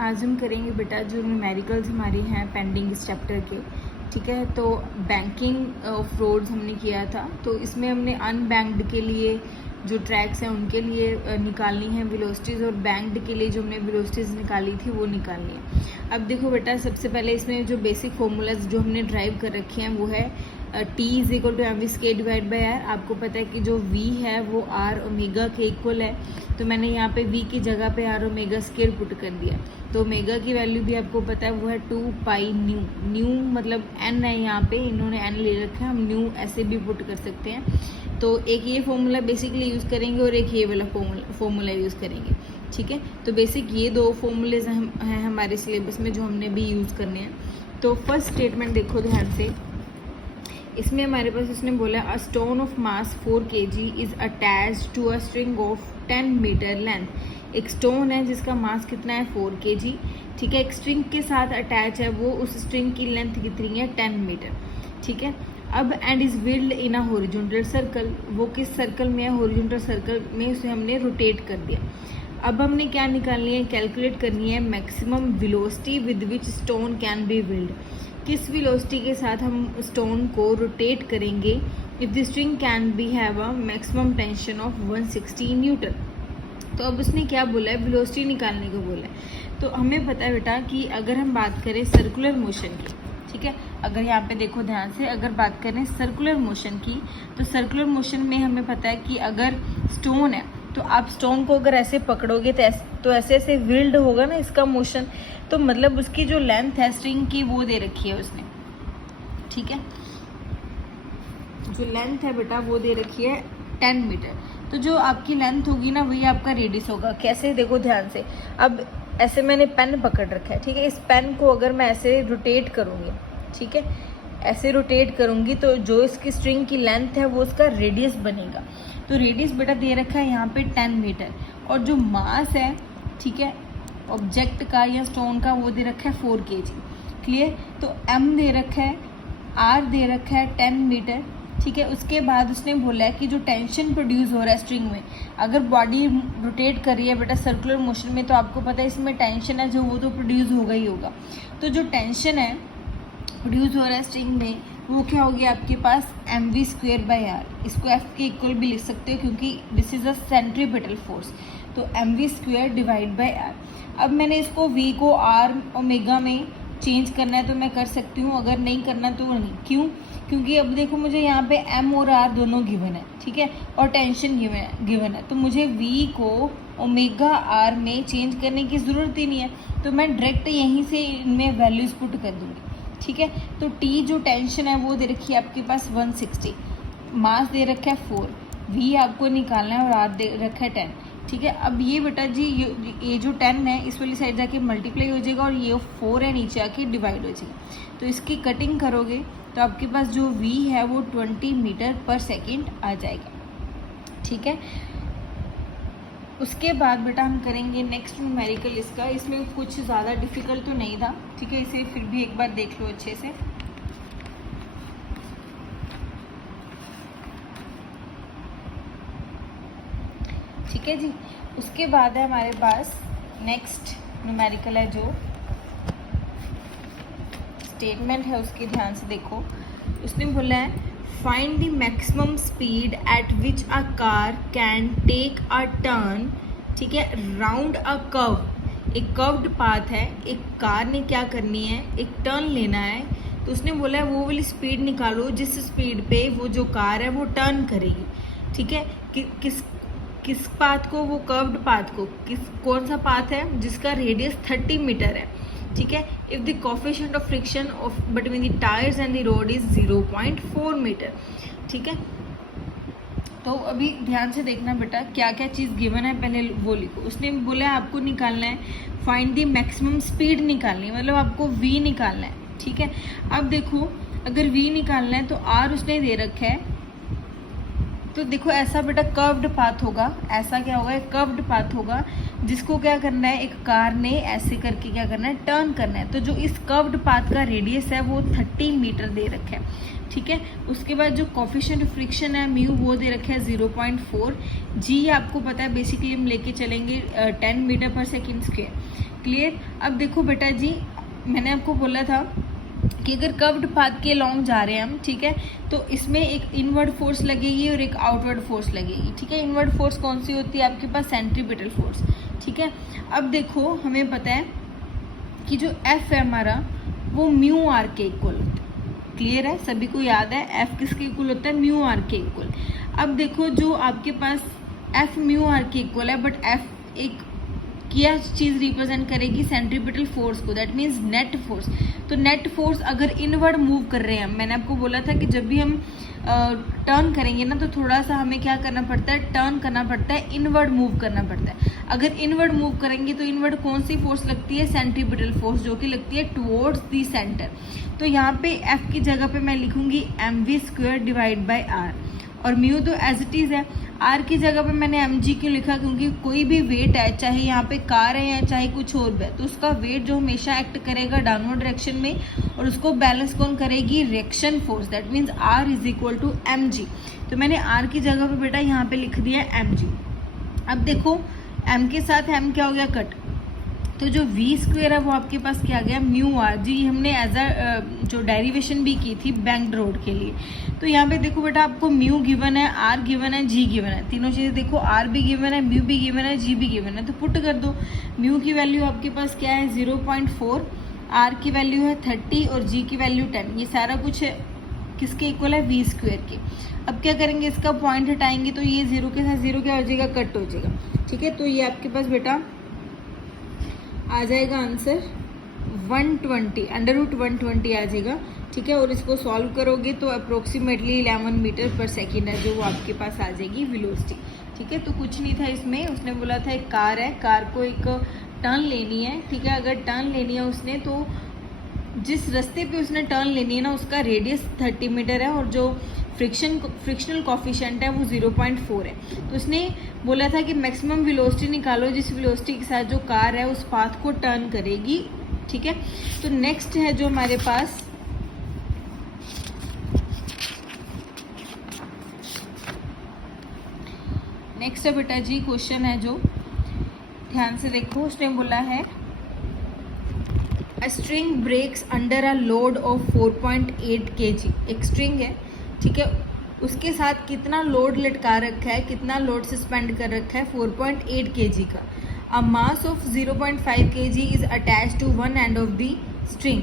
आज हम करेंगे बेटा जो न्यूमेरिकल्स हमारे हैं पेंडिंग इस चैप्टर के, ठीक है। तो बैंकिंग ऑफ रोड्स हमने किया था, तो इसमें हमने अनबैंक्ड के लिए जो ट्रैक्स हैं उनके लिए निकालनी है वेलोसिटीज़, और बैंक्ड के लिए जो हमने वेलोसिटीज़ निकाली थी वो निकालनी है। अब देखो बेटा, सबसे पहले इसमें जो बेसिक फॉर्मूलाज जो हमने ड्राइव कर रखे हैं वो है T is equal to mv² divide by r. आपको पता है कि जो V है वो R ओमेगा के इक्वल है, तो मैंने यहाँ पे V की जगह पे R ओमेगा स्क्वायर पुट कर दिया। तो ओमेगा की वैल्यू भी आपको पता है वो है 2 पाई न्यू। न्यू मतलब n है, यहाँ पे इन्होंने n ले रखा है, हम न्यू ऐसे भी पुट कर सकते हैं। तो एक ये फॉर्मूला बेसिकली यूज़ करेंगे और एक ये वाला फॉर्मूला यूज़ करेंगे, ठीक है। तो बेसिक ये दो फॉर्मूलेज हैं हमारे सिलेबस में जो हमने भी यूज़ करने हैं। तो फर्स्ट स्टेटमेंट देखो ध्यान से, इसमें हमारे पास उसने बोला a stone of mass 4 kg is attached to a string of 10 metre length. एक स्टोन है जिसका मास कितना है 4 kg, ठीक है। एक स्ट्रिंग के साथ अटैच है, वो उस स्ट्रिंग की लेंथ कितनी है 10 मीटर, ठीक है। अब and is wheeled in a horizontal circle, वो किस सर्कल में है, हॉरिजॉन्टल सर्कल में, उसे हमने रोटेट कर दिया। अब हमने क्या निकालनी है, कैलकुलेट करनी है maximum velocity with which stone can be wheeled. किस वेलोसिटी के साथ हम स्टोन को रोटेट करेंगे if the string can be have a maximum tension of 160 Newton. तो अब उसने क्या बोला है, वेलोसिटी निकालने को बोला है। तो हमें पता है बेटा कि अगर हम बात करें सर्कुलर मोशन की, ठीक है, अगर यहाँ पे देखो ध्यान से, अगर बात करें सर्कुलर मोशन की, तो सर्कुलर मोशन में हमें पता है कि अगर स्टोन है तो आप स्टोन को अगर ऐसे पकड़ोगे तो ऐसे ऐसे व्हील्ड होगा ना इसका मोशन, तो मतलब उसकी जो लेंथ है स्ट्रिंग की वो दे रखी है उसने, ठीक है। जो लेंथ है बेटा वो दे रखी है 10 मीटर। तो जो आपकी लेंथ होगी ना वही आपका रेडियस होगा। कैसे, देखो ध्यान से, अब ऐसे मैंने पेन पकड़ रखा है, ठीक है। इस पेन को अगर मैं ऐसे रोटेट करूँगी, ठीक है, ऐसे रोटेट करूँगी तो जो इसकी स्ट्रिंग की लेंथ है वो उसका रेडियस बनेगा। तो रेडियस बेटा दे रखा है यहाँ पे 10 मीटर, और जो मास है, ठीक है, ऑब्जेक्ट का या स्टोन का वो दे रखा है 4 kg, क्लियर। तो m दे रखा है, r दे रखा है 10 मीटर, ठीक है। उसके बाद उसने बोला है कि जो टेंशन प्रोड्यूस हो रहा है स्ट्रिंग में, अगर बॉडी रोटेट कर रही है बेटा सर्कुलर मोशन में, तो आपको पता है इसमें टेंशन है जो वो तो प्रोड्यूस होगा ही होगा। तो जो टेंशन है प्रोड्यूस हो रहा है स्ट्रिंग में वो क्या होगी आपके पास mv² बाई आर। इसको f के इक्वल भी लिख सकते हो क्योंकि this is a centripetal force. तो mv² डिवाइड बाई आर। अब मैंने इसको v को r ओमेगा में चेंज करना है तो मैं कर सकती हूँ, अगर नहीं करना तो नहीं। क्यों? क्योंकि अब देखो मुझे यहाँ पे m और r दोनों गिवन है, ठीक है, और टेंशन गिवन है, तो मुझे v को ओमेगा r में चेंज करने की ज़रूरत ही नहीं है, तो मैं डायरेक्ट यहीं से इनमें वैल्यूज़ पुट कर दूँगी, ठीक है। तो T जो टेंशन है वो दे रखी है आपके पास 160, मास दे रखा है 4, V आपको निकालना है और R दे रखा है 10, ठीक है। अब ये बेटा जी ये जो 10 है इस वाली साइड जाके मल्टीप्लाई हो जाएगा और ये 4 है नीचे आके डिवाइड हो जाएगी। तो इसकी कटिंग करोगे तो आपके पास जो V है वो 20 मीटर पर सेकेंड आ जाएगा, ठीक है। उसके बाद बेटा हम करेंगे नेक्स्ट न्यूमेरिकल इसका। इसमें कुछ ज़्यादा डिफिकल्ट तो नहीं था, ठीक है, इसे फिर भी एक बार देख लो अच्छे से। ठीक है जी। उसके बाद है हमारे पास नेक्स्ट न्यूमेरिकल है, जो स्टेटमेंट है उसकी ध्यान से देखो। उसने बोला है find the maximum speed at which a car can take a turn, ठीक है, राउंड अ कर्व। एक कर्व्ड पाथ है, एक कार ने क्या करनी है, एक टर्न लेना है, तो उसने बोला है वो वाली स्पीड निकालो जिस स्पीड पे वो जो कार है वो टर्न करेगी, ठीक है। किस पाथ को, वो कर्व्ड पाथ को, कौन सा पाथ है जिसका रेडियस 30 मीटर है, ठीक है। If the coefficient of friction of between the tyres and the road is 0.4 metre, ठीक है। तो अभी ध्यान से देखना बेटा क्या क्या चीज़ गिवन है पहले वो लिखो। उसने बोला है आपको निकालना है फाइंड द मैक्सिमम स्पीड निकालनी है, मतलब आपको v निकालना है, ठीक है। अब देखो अगर v निकालना है तो r उसने दे रखा है तो देखो ऐसा बेटा कर्व्ड पाथ होगा, ऐसा क्या होगा, एक कर्व्ड पाथ होगा जिसको क्या करना है, एक कार ने ऐसे करके क्या करना है, टर्न करना है। तो जो इस कर्व्ड पाथ का रेडियस है वो 30 मीटर दे रखा है, ठीक है। उसके बाद जो कोफिशिएंट ऑफ फ्रिक्शन है म्यू वो दे रखा है 0.4। जी आपको पता है बेसिकली हम लेके चलेंगे 10 metre per second square. Clear. अब देखो बेटा जी मैंने आपको बोला था कि अगर कर्व्ड पाथ के लॉन्ग जा रहे हैं हम, ठीक है, तो इसमें एक इनवर्ड फोर्स लगेगी और एक आउटवर्ड फोर्स लगेगी, ठीक है। इनवर्ड फोर्स कौन सी होती है आपके पास, सेंट्रीपिटल फोर्स, ठीक है। अब देखो हमें पता है कि जो एफ है हमारा वो म्यू आर के इक्वल होता है। क्लियर है, सभी को याद है एफ किसके इक्वल होता है, म्यू आर के इक्वल। अब देखो जो आपके पास एफ म्यू आर के इक्वल है, बट एफ एक क्या चीज़ रिप्रेजेंट करेगी, सेंट्रीपिटल फोर्स को, दैट मीन्स नेट फोर्स। तो नेट फोर्स अगर इनवर्ड मूव कर रहे हैं, मैंने आपको बोला था कि जब भी हम टर्न करेंगे ना तो थोड़ा सा हमें क्या करना पड़ता है, टर्न करना पड़ता है, इनवर्ड मूव करना पड़ता है। अगर इनवर्ड मूव करेंगे तो इनवर्ड कौन सी फोर्स लगती है, सेंट्रीपिटल फोर्स, जो कि लगती है टुवर्ड्स दी सेंटर। तो यहाँ पे एफ की जगह पे मैं लिखूंगी mv² डिवाइड बाई आर, और म्यू तो एज इट इज़ है। आर की जगह पे मैंने mg क्यों लिखा, क्योंकि कोई भी वेट है, चाहे यहाँ पे कार है या चाहे कुछ और भी है, तो उसका वेट जो हमेशा एक्ट करेगा डाउनवर्ड डायरेक्शन में, और उसको बैलेंस कौन करेगी, reaction force, that means R is equal to mg। तो मैंने आर की जगह पे बेटा यहाँ पे लिख दिया mg। अब देखो m के साथ m क्या हो गया, कट, तो जो v² है वो आपके पास क्या आ गया, म्यू आर। जी हमने एज अ जो डेरिवेशन भी की थी बैंक्ड रोड के लिए। तो यहाँ पे देखो बेटा आपको म्यू गिवन है, आर गिवन है, जी गिवन है, तीनों चीज़ें देखो, आर भी गिवन है, म्यू भी गिवन है, जी भी गिवन है। तो पुट कर दो, म्यू की वैल्यू आपके पास क्या है 0.4, आर की वैल्यू है 30 और जी की वैल्यू 10। ये सारा कुछ है किसके इक्वल है, v² के। अब क्या करेंगे, इसका पॉइंट हटाएंगे तो ये जीरो के साथ जीरो क्या हो जाएगा, कट हो जाएगा, ठीक है। तो ये आपके पास बेटा आ जाएगा आंसर 120, √120 आ जाएगा, ठीक है। और इसको सॉल्व करोगे तो अप्रोक्सीमेटली 11 मीटर पर सेकेंड है जो वो आपके पास आ जाएगी वेलोसिटी, ठीक है। तो कुछ नहीं था इसमें, उसने बोला था एक कार है, कार को एक टर्न लेनी है, ठीक है। अगर टर्न लेनी है उसने, तो जिस रास्ते पे उसने टर्न लेनी है ना उसका रेडियस 30 मीटर है, और जो फ्रिक्शनल कॉफिशिएंट है वो 0.4 है। तो उसने बोला था कि मैक्सिमम वेलोसिटी निकालो जिस वेलोसिटी के साथ जो कार है उस पाथ को टर्न करेगी, ठीक है। तो नेक्स्ट है जो हमारे पास नेक्स्ट है बेटा जी क्वेश्चन है जो, ध्यान से देखो, उसने बोला है string breaks under a load of 4.8 kg। एक स्ट्रिंग है, ठीक है, उसके साथ कितना लोड लटका रखा है, कितना लोड सस्पेंड कर रखा है, 4.8 kg का। A mass of 0.5 kg is attach to one end of the string.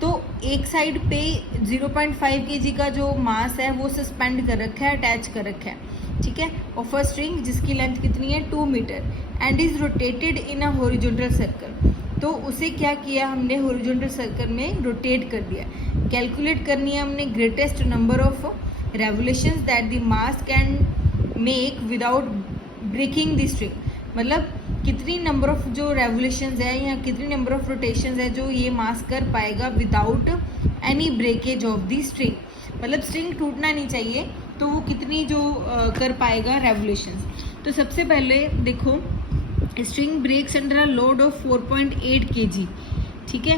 तो एक साइड पे 0.5 kg का जो मास है वो सस्पेंड कर रखा है, अटैच कर रखा है, ठीक है, ऑफ अ स्ट्रिंग जिसकी लेंथ कितनी है 2 metre, and is rotated in a horizontal circle. तो उसे क्या किया हमने, हॉरिजॉन्टल सर्कल में रोटेट कर दिया। कैलकुलेट करनी है हमने greatest number of revolutions that the mass can make without breaking the string. मतलब कितनी नंबर ऑफ जो रेवोल्यूशंस है या कितनी नंबर ऑफ रोटेशंस है जो ये मास कर पाएगा without any breakage of the string. मतलब स्ट्रिंग टूटना नहीं चाहिए, तो वो कितनी जो कर पाएगा रेवोल्यूशंस। तो सबसे पहले देखो, string breaks under a load of 4.8 kg, ठीक है,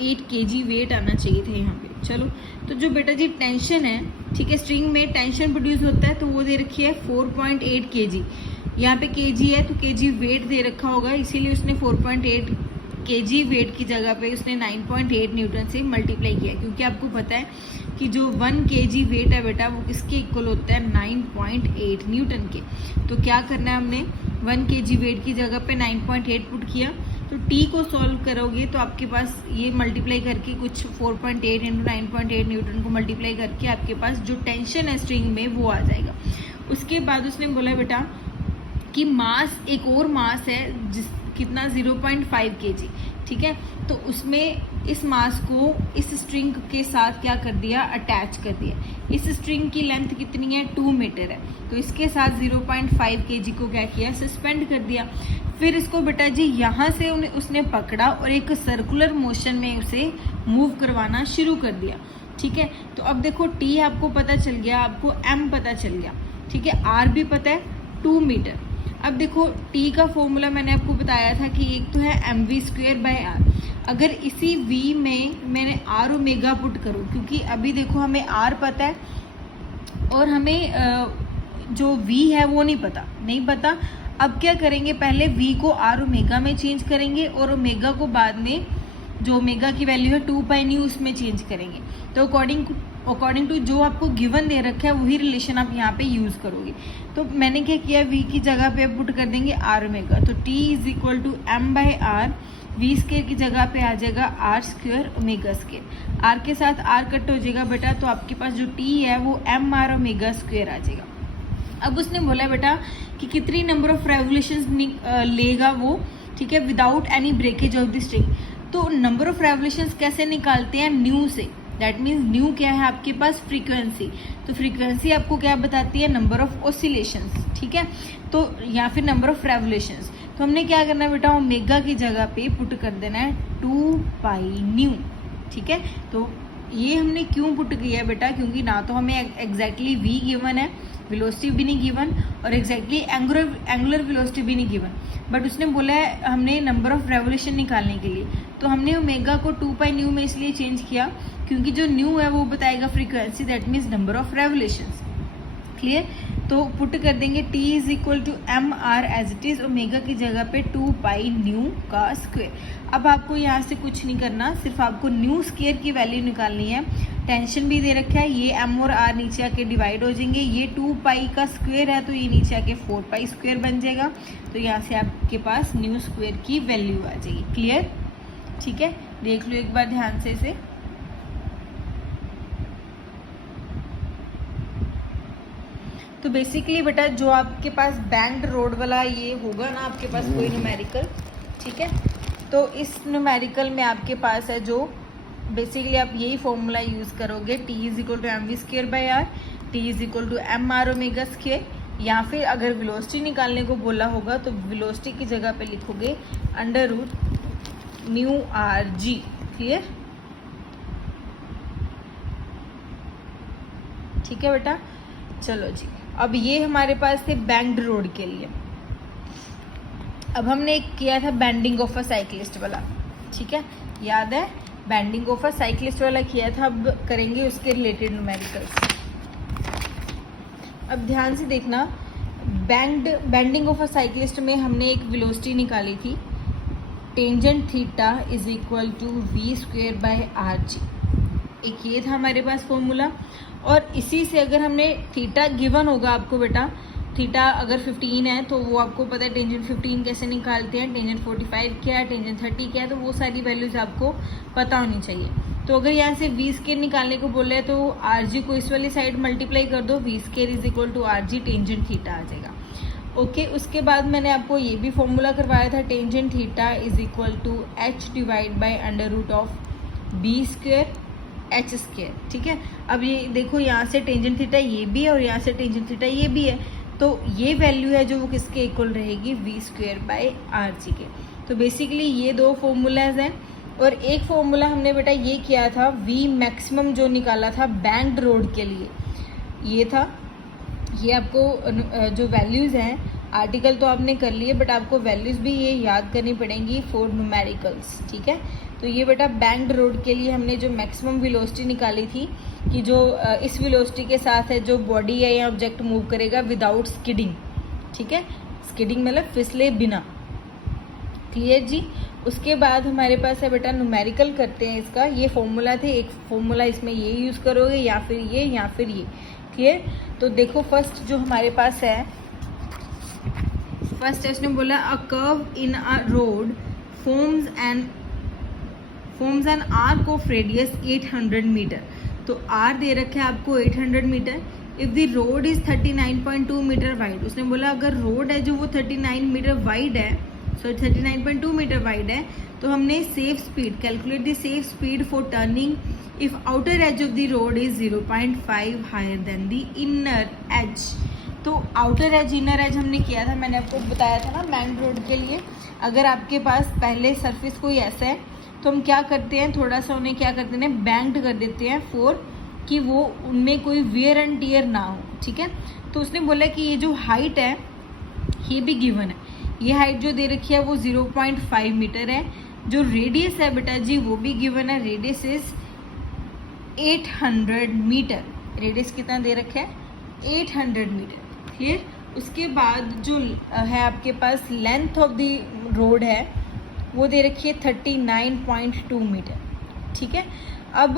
8 kg वेट आना चाहिए था यहाँ पे। चलो, तो जो बेटा जी टेंशन है, ठीक है, स्ट्रिंग में टेंशन प्रोड्यूस होता है, तो वो दे रखी है 4.8 kg। यहाँ पे kg है तो kg वेट दे रखा होगा, इसीलिए उसने 4.8 kg वेट की जगह पे उसने 9.8 न्यूटन से मल्टीप्लाई किया, क्योंकि आपको पता है कि जो 1 kg वेट है बेटा वो किसके इक्वल होता है, 9.8 न्यूटन के। तो क्या करना है हमने, 1 kg वेट की जगह पे 9.8 पुट किया। तो t को सॉल्व करोगे तो आपके पास ये मल्टीप्लाई करके कुछ 4.8 इंटू 9.8 न्यूटन को मल्टीप्लाई करके आपके पास जो टेंशन है स्ट्रिंग में वो आ जाएगा। उसके बाद उसने बोला बेटा कि मास, एक और मास है जिस कितना 0.5 kg, ठीक है। तो उसमें इस मास को इस स्ट्रिंग के साथ क्या कर दिया, अटैच कर दिया। इस स्ट्रिंग की लेंथ कितनी है, 2 मीटर है, तो इसके साथ 0.5 kg को क्या किया, सस्पेंड कर दिया। फिर इसको बेटा जी यहाँ से उसने पकड़ा और एक सर्कुलर मोशन में उसे मूव करवाना शुरू कर दिया, ठीक है। तो अब देखो टी आपको पता चल गया, आपको एम पता चल गया, ठीक है, आर भी पता है 2 मीटर। अब देखो टी का फॉर्मूला मैंने आपको बताया था कि एक तो है m we square by r. अगर इसी वी में मैंने आर ओमेगा पुट करूँ, क्योंकि अभी देखो हमें आर पता है और हमें जो वी है वो नहीं पता। अब क्या करेंगे, पहले वी को आर ओमेगा में चेंज करेंगे और ओमेगा को बाद में जो ओमेगा की वैल्यू है 2 पाई न्यू उसमें चेंज करेंगे। तो अकॉर्डिंग टू जो आपको गिवन दे रखा है वही रिलेशन आप यहाँ पे यूज़ करोगे। तो मैंने क्या किया, वी की जगह पे पुट कर देंगे आर ओमेगा, तो T is equal to m by r, v square की जगह पे आ जाएगा r square omega square. R के साथ आर कट हो जाएगा बेटा, तो आपके पास जो टी है वो एम आर ओमेगा स्क्वेयर आ जाएगा। अब उसने बोला बेटा कि कितनी नंबर ऑफ रेवोल्यूशंस लेगा वो, ठीक है, without any breakage of the string. तो नंबर ऑफ रेवोल्यूशंस कैसे निकालते हैं, न्यू से। दैट मीन्स न्यू क्या है आपके पास, फ्रीक्वेंसी। तो फ्रीक्वेंसी आपको क्या बताती है, नंबर ऑफ ऑसिलेशंस, ठीक है, तो या फिर नंबर ऑफ रेवोल्यूशंस। तो हमने क्या करना है बेटा, ओमेगा की जगह पे पुट कर देना है 2 पाई न्यू, ठीक है। तो ये हमने क्यों पुट किया बेटा, क्योंकि ना तो हमें एग्जैक्टली वी गिवन है, वेलोसिटी भी नहीं गिवन, और एग्जैक्टली एंगुलर वेलोसिटी भी नहीं गिवन, बट उसने बोला है हमने नंबर ऑफ रेवोल्यूशन निकालने के लिए। तो हमने ओमेगा को 2 पाई न्यू में इसलिए चेंज किया क्योंकि जो न्यू है वो बताएगा frequency, that means number of revolutions. Clear. तो पुट कर देंगे t is equal to M r as it is, omega की जगह पे 2 पाई न्यू का स्क्वायर। अब आपको यहाँ से कुछ नहीं करना, सिर्फ आपको न्यू स्क्वायर की वैल्यू निकालनी है। टेंशन भी दे रखा है, ये m और r नीचे आके डिवाइड हो जाएंगे, ये 2 पाई का स्क्वायर है तो ये नीचे आके 4 पाई स्क्वायर बन जाएगा। तो यहाँ से आपके पास न्यू स्क्वायर की वैल्यू आ जाएगी। क्लियर, ठीक है, देख लो एक बार ध्यान से इसे। तो बेसिकली बेटा जो आपके पास बैंक्ड रोड वाला ये होगा ना आपके पास कोई न्यूमेरिकल, ठीक है, तो इस न्यूमेरिकल में आपके पास है जो बेसिकली आप यही फॉर्मूला यूज़ करोगे, T is equal to M we square by R, T is equal to M R omega square, या फिर अगर वेलोसिटी निकालने को बोला होगा तो वेलोसिटी की जगह पे लिखोगे under root mu R G. Clear, ठीक है बेटा। चलो जी, अब ये हमारे पास थे बैंक्ड रोड के लिए। अब हमने एक किया था बैंडिंग ऑफ अ साइक्लिस्ट वाला, ठीक है, याद है, बैंडिंग ऑफ अ साइक्लिस्ट वाला किया था। अब करेंगे उसके रिलेटेड न्यूमेरिकल्स। अब ध्यान से देखना, बैंडिंग ऑफ अ साइक्लिस्ट में हमने एक वेलोसिटी निकाली थी, tangent theta is equal to V square by R G. एक ये था हमारे पास फॉर्मूला, और इसी से अगर हमने थीटा गिवन होगा आपको बेटा, थीटा अगर 15 है तो वो आपको पता है टेंजेंट 15 कैसे निकालते हैं, टेंजेंट 45 क्या है, टेंजेंट 30 क्या है, तो वो सारी वैल्यूज आपको पता होनी चाहिए। तो अगर यहाँ से वी स्केयर निकालने को बोल रहे हैं तो आर जी को इस वाली साइड मल्टीप्लाई कर दो, v square is equal to r g tangent theta आ जाएगा। ओके, उसके बाद मैंने आपको ये भी फॉर्मूला करवाया था, tangent theta is equal to H divide by under root of B square H square, ठीक है। अब ये देखो यहाँ से टेंजेंट थीटा ये भी है और यहाँ से टेंजेंट थीटा ये भी है, तो ये वैल्यू है जो वो किसके इक्वल रहेगी, V square by R G के। तो बेसिकली ये दो फॉर्मूलाज हैं, और एक फॉर्मूला हमने बेटा ये किया था वी मैक्सिमम जो निकाला था बैंक्ड रोड के लिए, ये था। ये आपको जो वैल्यूज़ हैं, आर्टिकल तो आपने कर लिए बट आपको वैल्यूज़ भी ये याद करनी पड़ेंगी फॉर न्यूमेरिकल्स, ठीक है। तो ये बेटा बैंक्ड रोड के लिए हमने जो मैक्सिमम वेलोसिटी निकाली थी कि जो इस वेलोसिटी के साथ है जो बॉडी है या ऑब्जेक्ट मूव करेगा विदाउट स्किडिंग, ठीक है, स्किडिंग मतलब फिसले बिना। क्लियर जी। उसके बाद हमारे पास है बेटा न्यूमेरिकल करते हैं इसका, ये फॉर्मूला थे, एक फॉर्मूला इसमें ये यूज़ करोगे या फिर ये या फिर ये। क्लियर। तो देखो फर्स्ट जो हमारे पास है, फर्स्ट है उसने बोला a curve in a road forms an arc of radius 800 metre. तो आर दे रखा है आपको 800 metre. If the road is 39.2 metre wide, उसने बोला अगर रोड है जो वो 39 मीटर वाइड है, सो 39.2 मीटर वाइड है, तो हमने safe speed calculate the safe speed for turning if outer edge of the road is 0.5 higher than the inner edge. तो आउटर एज इनर एज हमने किया था, मैंने आपको बताया था ना बैंक्ड रोड के लिए। अगर आपके पास पहले सरफेस कोई ऐसा है तो हम क्या करते हैं, थोड़ा सा उन्हें क्या करते हैं बैंक्ड कर देते हैं फॉर कि वो उनमें कोई वेयर एंड टियर ना हो, ठीक है। तो उसने बोला कि ये जो हाइट है ये भी गिवन है, ये हाइट जो दे रखी है वो 0.5 मीटर है। जो रेडियस है बेटा जी वो भी गिवन है, रेडियस इज 800 मीटर। रेडियस कितना दे रखा है? 800 मीटर। क्लियर। उसके बाद जो है आपके पास लेंथ ऑफ द रोड है वो दे रखी है 39.2 मीटर, ठीक है। अब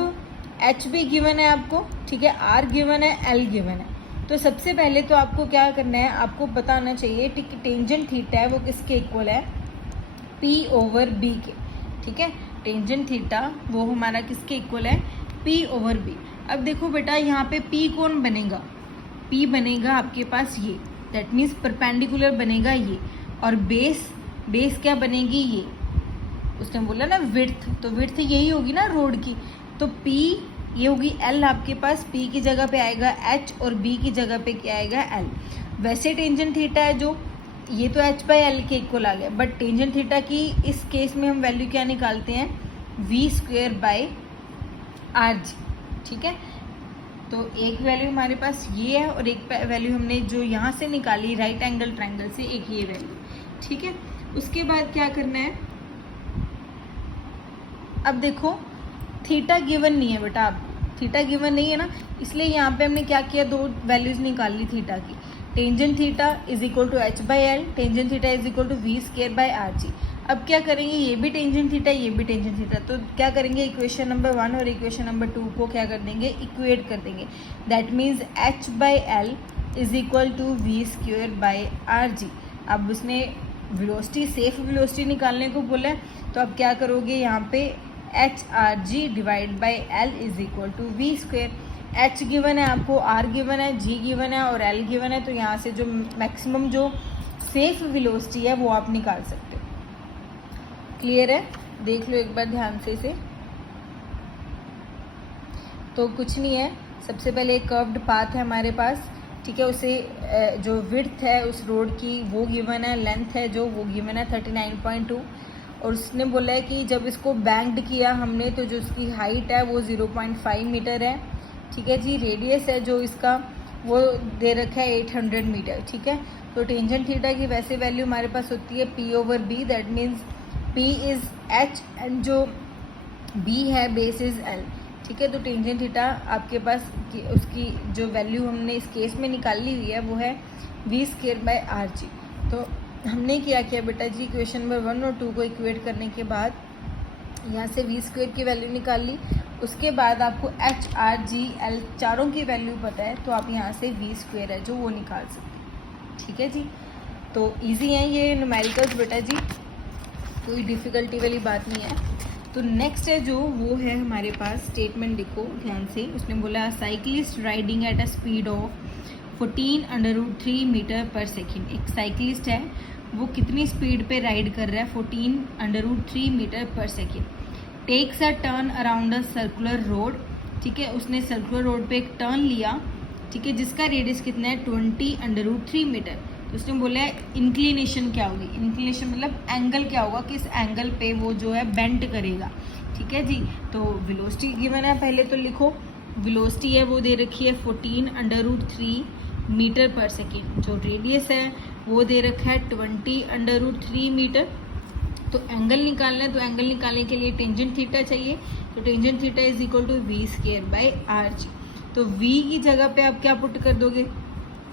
एच भी गिवन है आपको, ठीक है, आर गिवन है, एल गिवन है। तो सबसे पहले तो आपको क्या करना है, आपको बताना चाहिए कि टेंजेंट थीटा है वो किसके इक्वल है? पी ओवर बी के, ठीक है। टेंजेंट थीटा वो हमारा किसके इक्वल है? P over B. अब देखो बेटा यहाँ पे पी कौन बनेगा? पी बनेगा आपके पास ये, दैट मीन्स परपेंडिकुलर बनेगा ये, और बेस क्या बनेगी? ये उसने बोला ना विड्थ, तो विड्थ यही होगी ना रोड की। तो पी ये होगी एल आपके पास, पी की जगह पे आएगा एच और बी की जगह पे क्या आएगा? एल। वैसे टेंजेंट थीटा है जो, ये तो एच बाई एल के इक्वल आ गया, बट टेंजेंट थीटा की इस केस में हम वैल्यू क्या निकालते हैं? V square by R G, ठीक है। तो एक वैल्यू हमारे पास ये है और एक वैल्यू हमने जो यहाँ से निकाली राइट एंगल ट्रायंगल से, एक ये वैल्यू, ठीक है। उसके बाद क्या करना है? अब देखो थीटा गिवन नहीं है बेटा आपको, थीटा गिवन नहीं है ना, इसलिए यहाँ पे हमने क्या किया? दो वैल्यूज निकाल ली थीटा की। Tangent theta is equal to H by L, tangent theta is equal to V square by R G. अब क्या करेंगे? ये भी टेंजेंट थीटा, ये भी टेंजेंट थीटा, तो क्या करेंगे? इक्वेशन नंबर 1 और इक्वेशन नंबर 2 को क्या कर देंगे? इक्वेट कर देंगे। That means H by L is equal to V square by R G. अब उसने वेलोसिटी, सेफ वेलोसिटी निकालने को बोला है, तो अब क्या करोगे? यहाँ पे H R G divide by L is equal to V square. H given है आपको, आर गिवन है, जी गिवन है और एल गिवन है, तो यहाँ से जो मैक्सिमम जो सेफ वेलोसिटी है वो आप निकाल सकते हो। क्लियर है? देख लो एक बार ध्यान से इसे। तो कुछ नहीं है, सबसे पहले एक कर्व्ड पाथ है हमारे पास, ठीक है। उसे जो विड्थ है उस रोड की वो गिवन है, लेंथ है जो वो गिवन है 39.2, और उसने बोला है कि जब इसको बैंक्ड किया हमने तो जो उसकी हाइट है वो 0.5 मीटर है, ठीक है जी। रेडियस है जो इसका वो दे रखा है 800 मीटर, ठीक है। तो टेंजेंट थीटा की वैसे वैल्यू हमारे पास होती है P over B, that means P is H and जो बी है बेस इज एल, ठीक है। तो टेंजेंट थीटा आपके पास उसकी जो वैल्यू हमने इस केस में निकाली हुई है वो है V square by R G. तो हमने क्या किया बेटा जी? इक्वेशन नंबर 1 और 2 को इक्वेट करने के बाद यहाँ से वी स्क्वायर की वैल्यू निकाल ली। उसके बाद आपको एच आर जी एल चारों की वैल्यू पता है, तो आप यहाँ से वी स्क्वायर है जो वो निकाल सकते हैं, ठीक है जी। तो इजी है ये न्यूमेरिकल्स बेटा जी, कोई डिफ़िकल्टी वाली बात नहीं है। तो नेक्स्ट है जो वो है हमारे पास, स्टेटमेंट देखो ध्यान से। उसने बोला cyclist riding at a speed of 14√3 metre per second. एक साइकिलिस्ट है वो कितनी स्पीड पे राइड कर रहा है? 14√3 metre per second. Takes a turn around a circular road, ठीक है। उसने सर्कुलर रोड पे एक टर्न लिया, ठीक है, जिसका रेडियस कितना है? 20√3 मीटर। तो उसने बोला है इंक्लिनेशन क्या होगी? इंक्लिनेशन मतलब एंगल क्या होगा, किस एंगल पे वो जो है बेंड करेगा, ठीक है जी। तो वेलोसिटी गिवन है, पहले तो लिखो वेलोसिटी है वो दे रखी है 14√3 मीटर पर सेकेंड। जो रेडियस है वो दे रखा है 20√3 मीटर। तो एंगल निकालना है, तो एंगल निकालने के लिए टेंजेंट थीटा चाहिए, तो tangent theta is equal to V square by R G. तो v की जगह पे आप क्या पुट कर दोगे?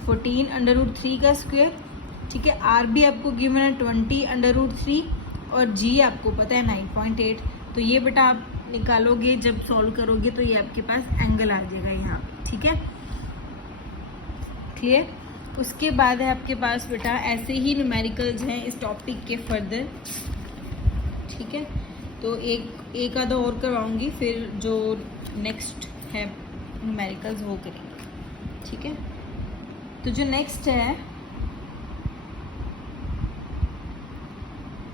14√3 का स्क्वायर, ठीक है। r भी आपको गिवन है 20√3 और g आपको पता है 9.8। तो ये बेटा आप निकालोगे जब सॉल्व करोगे तो ये आपके पास एंगल आ जाएगा यहाँ, ठीक है। क्लियर? उसके बाद है आपके पास बेटा ऐसे ही न्यूमेरिकल्स हैं इस टॉपिक के फर्दर, ठीक है। तो एक आधा और करवाऊंगी, फिर जो नेक्स्ट है न्यूमेरिकल्स वो करेंगे, ठीक है। तो जो नेक्स्ट है,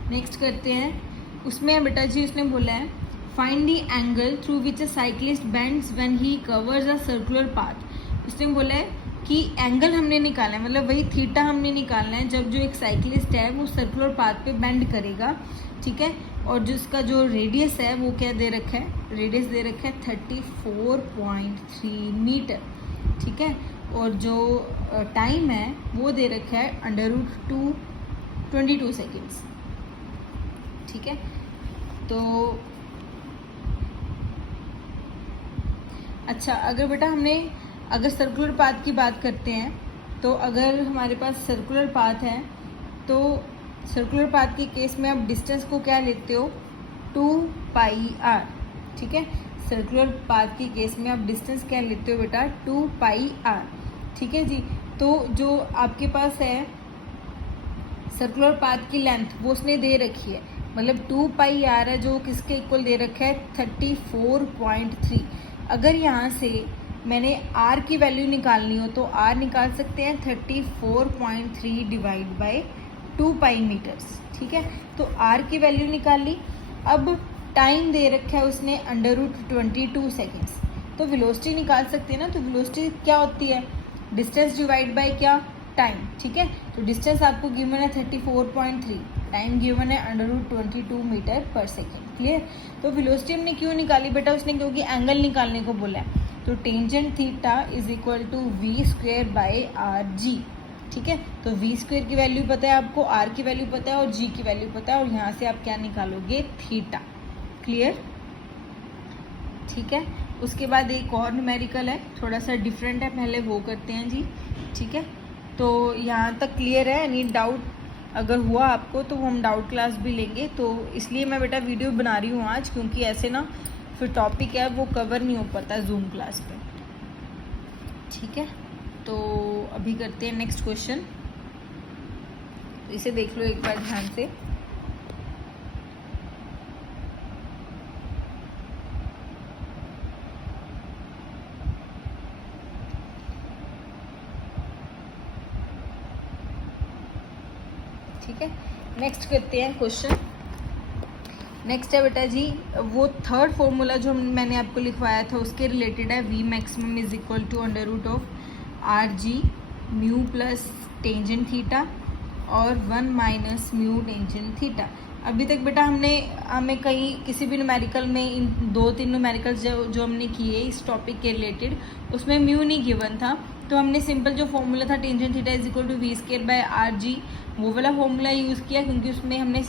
नेक्स्ट करते हैं, उसमें बेटा जी उसने बोला है find the angle through which a cyclist bends when he covers a circular path. उसने बोला है कि एंगल हमने निकालना है, मतलब वही थीटा हमने निकालना है जब जो एक साइक्लिस्ट है वो सर्कुलर पाथ पे बेंड करेगा, ठीक है। और जिसका जो रेडियस है वो क्या दे रखा है, रेडियस दे रखा है 34.3 मीटर, ठीक है। और जो टाइम है वो दे रखा है √2 22 सेकेंड्स, ठीक है। तो अच्छा, अगर बेटा अगर सर्कुलर पाथ की बात करते हैं तो अगर हमारे पास सर्कुलर पाथ है तो सर्कुलर पाथ के केस में आप डिस्टेंस को क्या लेते हो, 2πr, ठीक है। सर्कुलर पाथ के केस में आप डिस्टेंस क्या लेते हो बेटा, 2πr, ठीक है जी। तो जो आपके पास है सर्कुलर पाथ की लेंथ वो उसने दे रखी है, मतलब 2πr है जो किसके इक्वल दे रखा है, 34.3। अगर यहाँ से मैंने r की वैल्यू निकालनी हो तो r निकाल सकते हैं 34.3 डिवाइड बाय 2π मीटर्स, ठीक है। तो r की वैल्यू निकाल ली। अब टाइम दे रखा है उसने √22 सेकेंड्स, तो वेलोसिटी निकाल सकते हैं ना। तो वेलोसिटी क्या होती है, डिस्टेंस डिवाइड बाय क्या, टाइम, ठीक है। तो डिस्टेंस आपको गिवन है 34.3, टाइम गिवन है √22 मीटर पर सेकेंड, क्लियर। तो वेलोसिटी हमने क्यों निकाली बेटा, उसने क्योंकि एंगल निकालने को बोला है। तो tangent theta is equal to v² by rg, ठीक है। तो v² की वैल्यू पता है आपको, r की वैल्यू पता है और g की वैल्यू पता है, और यहाँ से आप क्या निकालोगे, थीटा, क्लियर, ठीक है। उसके बाद एक और न्यूमेरिकल है, थोड़ा सा डिफरेंट है, पहले वो करते हैं जी, ठीक है। तो यहाँ तक क्लियर है, एनी डाउट अगर हुआ आपको तो वो हम डाउट क्लास भी लेंगे। तो इसलिए मैं बेटा वीडियो बना रही हूँ आज, क्योंकि ऐसे ना फिर टॉपिक है वो कवर नहीं हो पाता जूम क्लास पे, ठीक है। तो अभी करते हैं नेक्स्ट क्वेश्चन, इसे देख लो एक बार ध्यान से। ठीक है, नेक्स्ट करते हैं क्वेश्चन। नेक्स्ट है बेटा जी, वो थर्ड फॉर्मूला जो मैंने आपको लिखवाया था उसके रिलेटेड है, v maximum is equal to √rg mu plus tangent theta और 1 माइनस म्यू टेंजेंट थीटा। अभी तक बेटा हमें कहीं किसी भी न्यूमेरिकल में इन 2-3 न्यूमेरिकल्स जो हमने किए इस टॉपिक के रिलेटेड उसमें म्यू नहीं गिवन था, तो हमने सिंपल जो फॉर्मूला था tangent theta is equal to v² by rg वो वाला फॉर्मूला यूज़ किया, क्योंकि उसमें हमें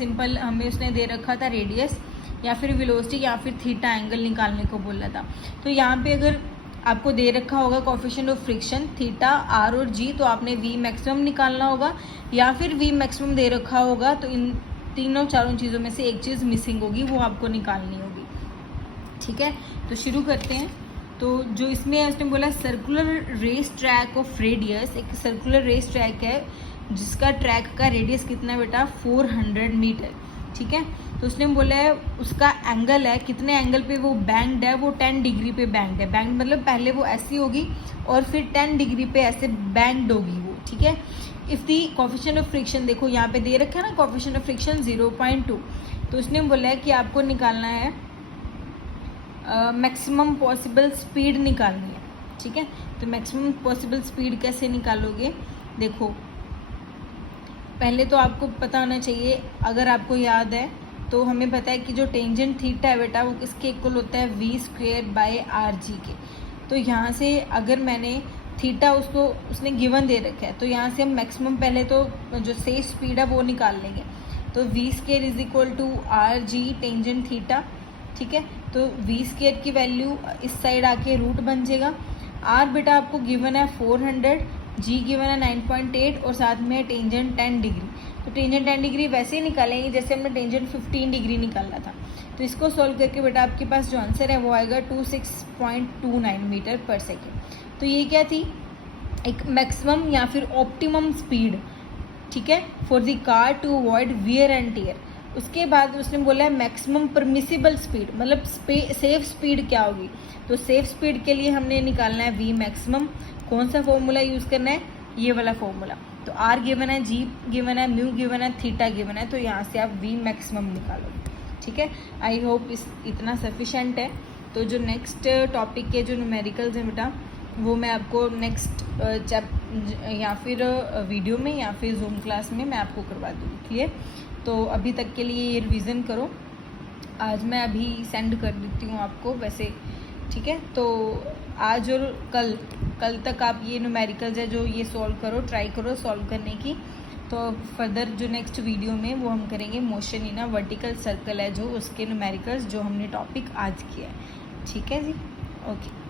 उसने दे रखा था रेडियस या फिर वेलोसिटी या फिर थीटा एंगल निकालने को बोला था। तो यहाँ पे अगर आपको दे रखा होगा coefficient of friction theta, R और जी, तो आपने वी मैक्सिमम निकालना होगा, या फिर वी मैक्सिमम दे रखा होगा तो इन तीनों चारों चीज़ों में से एक चीज़ मिसिंग होगी, वो आपको निकालनी होगी, ठीक है। तो शुरू करते हैं। तो जो इसमें उसने बोला circular race track of radius, एक सर्कुलर रेस ट्रैक है जिसका ट्रैक का रेडियस कितना है बेटा, 400 मीटर, ठीक है। तो उसने बोला है उसका एंगल है, कितने एंगल पे वो बैंड है, वो 10 डिग्री पे बैंड है। बैंड मतलब पहले वो ऐसी होगी और फिर 10 डिग्री पे ऐसे बैंड होगी वो, ठीक है। If the coefficient of friction, देखो यहाँ पे दे रखा है ना कोएफिशिएंट ऑफ फ्रिक्शन 0.2, तो उसने बोला है कि आपको निकालना है मैक्सिमम पॉसिबल स्पीड निकालनी है, ठीक है। तो मैक्सिमम पॉसिबल स्पीड कैसे निकालोगे, देखो पहले तो आपको पता होना चाहिए, अगर आपको याद है तो हमें पता है कि जो टेंजेंट थीटा है बेटा वो किसके इक्वल होता है, v² बाय rg के। तो यहाँ से अगर मैंने थीटा उसने गिवन दे रखा है, तो यहाँ से हम मैक्सिमम पहले तो जो सेफ स्पीड है वो निकाल लेंगे। तो v² is equal to rg tangent theta, ठीक है। तो v² की वैल्यू इस साइड आके रूट बन जाएगा। r बेटा आपको गिवन है 400, g गिवन है 9.8 और साथ में टेंजेंट 10 डिग्री। तो टेंजेंट 10 डिग्री वैसे ही निकालेंगे जैसे हमने टेंजेंट 15 डिग्री निकाला था। तो इसको सॉल्व करके बेटा आपके पास जो आंसर है वो आएगा 26.29 मीटर पर सेकेंड। तो ये क्या थी, एक मैक्सिमम या फिर ऑप्टिमम स्पीड, ठीक है, for the car to avoid wear and tear. उसके बाद उसने बोला है मैक्सिमम परमिसिबल स्पीड, मतलब सेफ स्पीड क्या होगी। तो सेफ स्पीड के लिए हमने निकालना है वी मैक्सिमम। कौन सा फॉर्मूला यूज़ करना है, ये वाला फॉर्मूला। तो आर गिवन है, जी गिवन है, म्यू गिवन है, थीटा गिवन है, तो यहाँ से आप वी मैक्सिमम निकालोगे, ठीक है। आई होप इतना सफिशेंट है। तो जो नेक्स्ट टॉपिक के जो न्यूमेरिकल्स हैं बेटा वो मैं आपको नेक्स्ट या फिर वीडियो में या फिर जूम क्लास में मैं आपको करवा दूँगी। क्लियर? तो अभी तक के लिए ये रिवीजन करो। आज मैं अभी सेंड कर देती हूँ आपको वैसे, ठीक है? तो आज और कल तक आप ये न्यूमेरिकल्स है जो ये सॉल्व करो, ट्राई करो सॉल्व करने की। तो फर्दर जो नेक्स्ट वीडियो में वो हम करेंगे motion in a vertical circle है जो उसके न्यूमेरिकल्स जो हमने टॉपिक आज किया है। ठीक है जी? ओके।